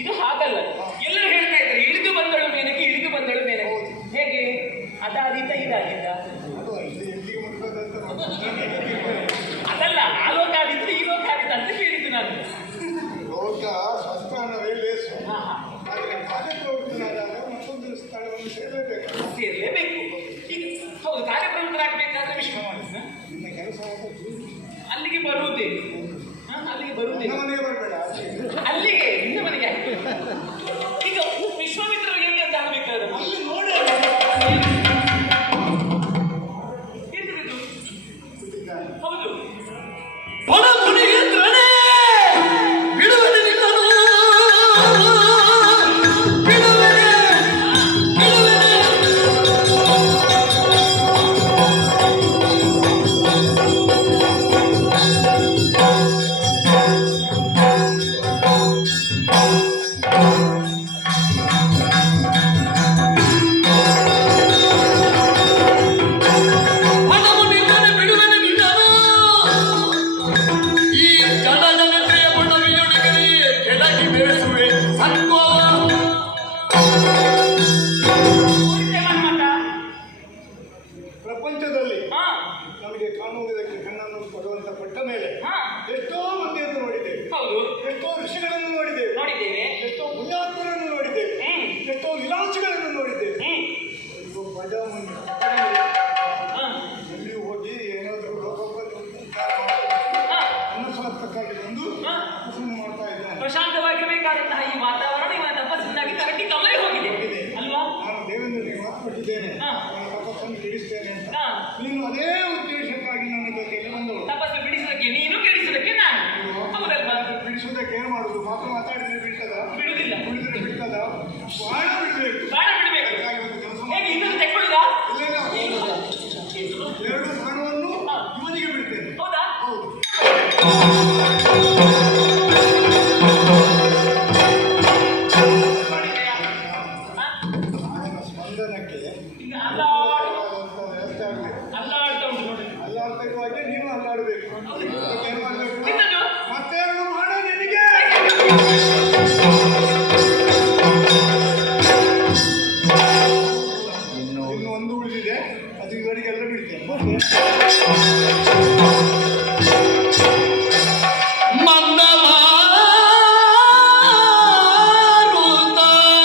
ಇದು ಹಾಗಲ್ಲ. ಎಲ್ಲರೂ ಹೇಳ್ತಾ ಇದ್ದಾರೆ ಇಳಿದು ಬಂದಳು ಮೇನಕ್ಕೆ, ಇಳಿದು ಬಂದಳು ಮೇನಕ್ಕೆ. ಹೇಗೆ ಅದಾದಿದ್ದ ಇದಾಗಿದ್ದ ಅದಲ್ಲ, ಆ ಲೋಕ ಆದಿತ್ತು ಈ ಲೋಕ ಆದಿತ್ತು ಅಂತ ಹೇಳಿದ್ದು ನಾನು. ಲೋಕ ಸಂಸ್ಥಾನವೇ ಲೇಸು, ಮತ್ತೊಂದು ಸ್ಥಳವನ್ನು ಸೇರಲೇಬೇಕು. ಈಗ ಹೌದು, ಕಾರ್ಯಪ್ರವೃತ್ತರಾಗಬೇಕಾದ್ರೆ ವಿಶ್ವ ನಿನ್ನ ಕೆಲಸ ಅಲ್ಲಿಗೆ ಬರುವುದೇ, ಅಲ್ಲಿಗೆ ಬರುವುದೇ, ಬರಬೇಡ ಅಲ್ಲಿಗೆ ನಿನ್ನ ಮನೆಗೆ. ಈಗ ವಿಶ್ವಾಮಿತ್ರರು ಹೇಗೆ ಅಂತ ಆಗಬೇಕಾದ್ರೆ ಅಲ್ಲಿ ನೋಡಿ ಹೌದು ಪ್ರಪಂಚದಲ್ಲಿ ನಮಗೆ ಕಾಣುವುದಕ್ಕೆ ಕಣ್ಣನ್ನು ಕೊಡುವಂತ ಪಟ್ಟ ಮೇಲೆ ಎಷ್ಟೋ ಮಂದಿಯನ್ನು ನೋಡಿದ್ದೇವೆ. ಹೌದು, ಎಷ್ಟೋ ಋಷಿಗಳನ್ನು ನೋಡಿದ್ದೇವೆ, ಎಷ್ಟೋ ಪುಣ್ಯಾತ್ಮರನ್ನು ನೋಡಿದ್ದೇವೆ, ಎಷ್ಟೋ ವಿಲಾಸಗಳನ್ನು ನೋಡಿದ್ದೇವೆ. ಎಲ್ಲಿ ಹೋಗಿ ಏನಾದರೂ ಅನ್ನಸ್ವಾರ್ಥಕ್ಕಾಗಿ ಬಂದು ಮಾಡ್ತಾ ಇದ್ದಾನೆ. ಪ್ರಶಾಂತವಾಗಿರಬೇಕಾದಂತಹ ಈ ವಾತಾವರಣ ಇವನ ತಪಸ್ಸಿನಾಗಿ ಕರಟಿ ಕಮರಿ ಹೋಗಿದೆ ಅಲ್ವಾ? ನಾನು ದೇವೇಂದ್ರನಿಗೆ ಮಾತುಕೊಟ್ಟಿದ್ದೇನೆ, ತಪಸ್ಸನ್ನು ಕೆಡಿಸ್ತೇನೆ ಅಂತ. ನೀನು ಅದೇ ಉದ್ದೇಶಕ್ಕಾಗಿ ನನ್ನ ಜೊತೆಗೆ ಬಂದವರು. ತಪಸ್ಸು ಬಿಡಿಸೋದಕ್ಕೆ ನೀನು, ಕೆಡಿಸೋದಕ್ಕೆ ನಾನು. ಹೌದಲ್ವಾ? ಬಿಡಿಸೋದಕ್ಕೆ ಏನು ಮಾಡುದು? ಮಾತಾಡಿದ್ರೆ ಬಿಡ್ತದ? ಬಿಡುವುದಿಲ್ಲ. ಬಿಡಿದ್ರೆ ಬಿಡ್ತದ? ಬಾಣ ಬಿಡಬೇಕು. ಬಾಣ ಬಿಡಬೇಕು. ಹೇಗೆ ಇನ್ನೊಂದು ತೆಕ್ಕೊಳ್ಳುದಾ? ಎರಡು ಬಾಣವನ್ನು ಇವನಿಗೆ ಬಿಡ್ತೇನೆ. ಹೌದಾ? ಹೌದು. ಸ್ಪಂದನಕ್ಕೆ ಅಲ್ಲಾಡ್ತಾ ಉಂಟು ನೋಡಿ. ಅಲ್ಲಾಡ್ತಕ್ಕವಾಗಿ ನೀನು ಅಲ್ಲಾಡಬೇಕು. ಏನು ಮಾಡಬೇಕು? ಮತ್ತೇನು ಮಾಡ ನಿನಗೆ? ಇನ್ನು ಒಂದು ಉಳಿದಿದೆ, ಅದು ಇವರಿಗೆಲ್ಲ ಬಿಡ್ತೇನೆ.